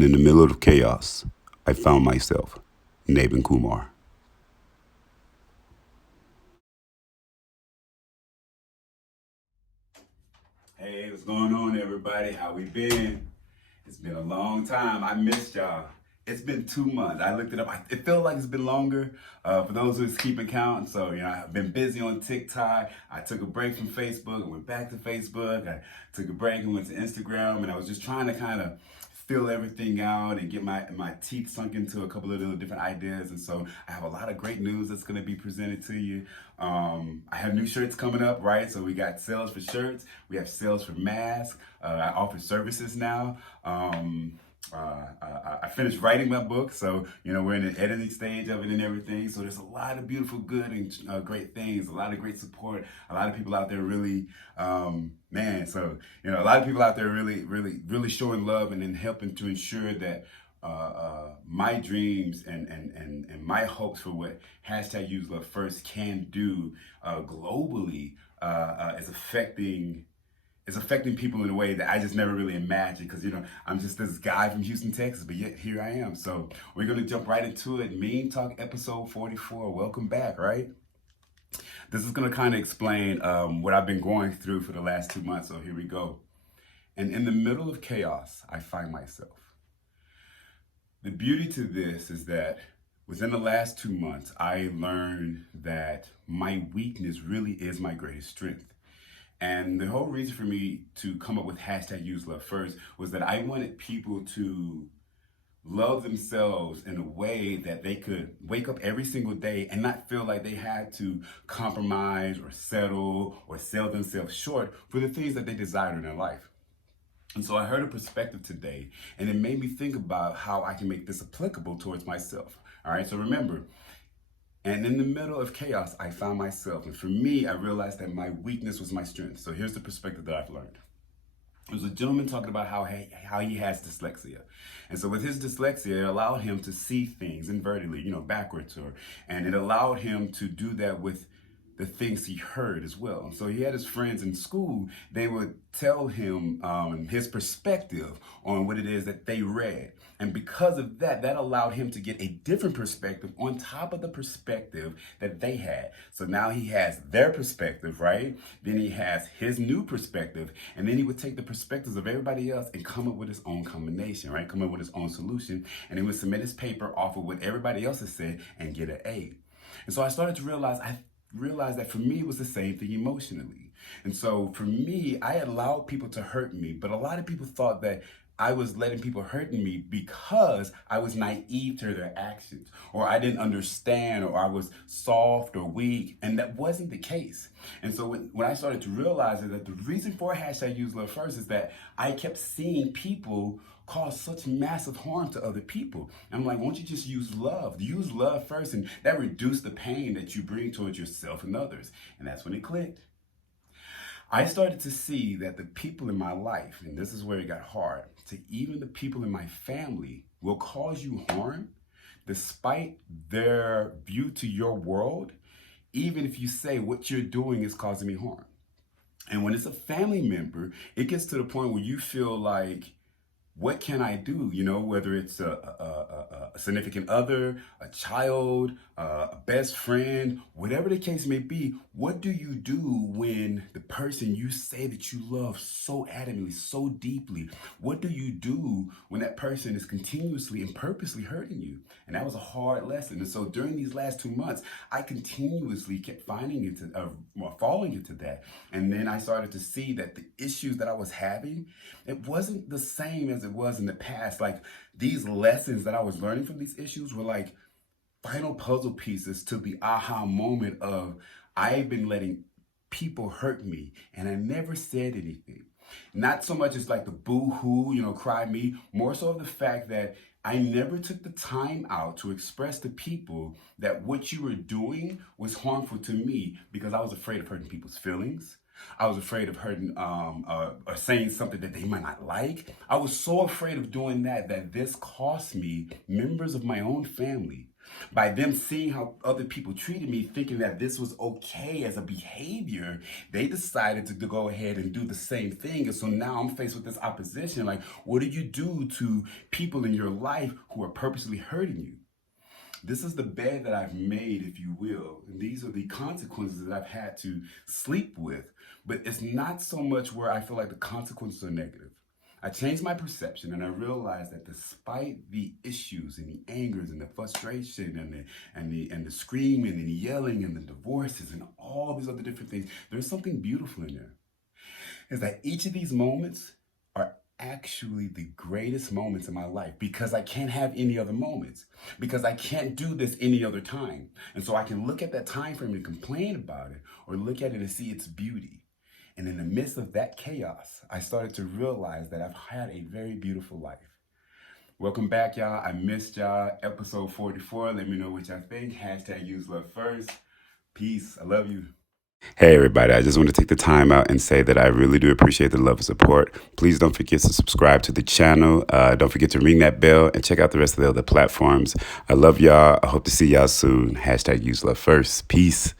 And in the middle of chaos, I found myself, Nabin Kumar. Hey, what's going on, everybody? How we been? It's been a long time. I missed y'all. It's been 2 months. I looked it up. It felt like it's been longer for those who's keeping count. So, I've been busy on TikTok. I took a break from Facebook and went back to Facebook. I took a break and went to Instagram. And I was just trying to kind of fill everything out and get my teeth sunk into a couple of little different ideas. And so I have a lot of great news that's going to be presented to you. I have new shirts coming up, right? So we got sales for shirts. We have sales for masks. I offer services now. I finished writing my book, so we're in the editing stage of it and everything. So there's a lot of beautiful, good and great things, a lot of great support, a lot of people out there really, So a lot of people out there really showing love and then helping to ensure that my dreams and my hopes for what #USELOVEFIRST can do globally is affecting people in a way that I just never really imagined, because I'm just this guy from Houston, Texas, but yet here I am. So we're gonna jump right into it. Mean Talk episode 44. Welcome back, right? This is gonna kind of explain what I've been going through for the last 2 months. So here we go. And in the middle of chaos, I find myself. The beauty to this is that within the last 2 months, I learned that my weakness really is my greatest strength. And the whole reason for me to come up with #UseLoveFirst was that I wanted people to love themselves in a way that they could wake up every single day and not feel like they had to compromise or settle or sell themselves short for the things that they desire in their life. And so I heard a perspective today, and it made me think about how I can make this applicable towards myself. All right, so remember, and in the middle of chaos, I found myself. And for me, I realized that my weakness was my strength. So here's the perspective that I've learned. There was a gentleman talking about how he has dyslexia. And so with his dyslexia, it allowed him to see things invertedly, backwards. And it allowed him to do that with the things he heard as well. And so he had his friends in school, they would tell him his perspective on what it is that they read. And because of that, that allowed him to get a different perspective on top of the perspective that they had. So now he has their perspective, right? Then he has his new perspective. And then he would take the perspectives of everybody else and come up with his own combination, right? Come up with his own solution. And he would submit his paper off of what everybody else has said and get an A. And so I started to realize that for me, it was the same thing emotionally. And so for me, I allowed people to hurt me, but a lot of people thought that I was letting people hurt me because I was naive to their actions, or I didn't understand, or I was soft or weak, and that wasn't the case. And so when I started to realize that the reason for #UseLoveFirst is that I kept seeing people cause such massive harm to other people. I'm like, won't you just use love? Use love first, and that reduce the pain that you bring towards yourself and others. And that's when it clicked. I started to see that the people in my life, and this is where it got hard, to even the people in my family will cause you harm despite their view to your world, even if you say what you're doing is causing me harm. And when it's a family member, it gets to the point where you feel like, what can I do? Whether it's a significant other, a child, a best friend, whatever the case may be, what do you do when the person you say that you love so adamantly, so deeply, what do you do when that person is continuously and purposely hurting you? And that was a hard lesson. And so during these last 2 months, I continuously kept falling into that. And then I started to see that the issues that I was having, it wasn't the same as it was in the past. Like, these lessons that I was learning from these issues were like final puzzle pieces to the aha moment of, I've been letting people hurt me and I never said anything. Not so much as like the boo-hoo, cry me, more so of the fact that I never took the time out to express to people that what you were doing was harmful to me, because I was afraid of hurting people's feelings. I was afraid of hurting or saying something that they might not like. I was so afraid of doing that this cost me members of my own family. By them seeing how other people treated me, thinking that this was okay as a behavior, they decided to go ahead and do the same thing. And so now I'm faced with this opposition. Like, what do you do to people in your life who are purposely hurting you? This is the bed that I've made, if you will. And these are the consequences that I've had to sleep with. But it's not so much where I feel like the consequences are negative. I changed my perception and I realized that despite the issues and the angers and the frustration and the screaming and the yelling and the divorces and all these other different things, there's something beautiful in there. Is that each of these moments are actually the greatest moments in my life because I can't have any other moments, because I can't do this any other time. And so I can look at that time frame and complain about it, or look at it and see its beauty. And in the midst of that chaos, I started to realize that I've had a very beautiful life. Welcome back, y'all. I missed y'all. Episode 44. Let me know what y'all think. Hashtag USELOVEFIRST. Peace. I love you. Hey, everybody. I just want to take the time out and say that I really do appreciate the love and support. Please don't forget to subscribe to the channel. Don't forget to ring that bell and check out the rest of the other platforms. I love y'all. I hope to see y'all soon. Hashtag USELOVEFIRST. Peace.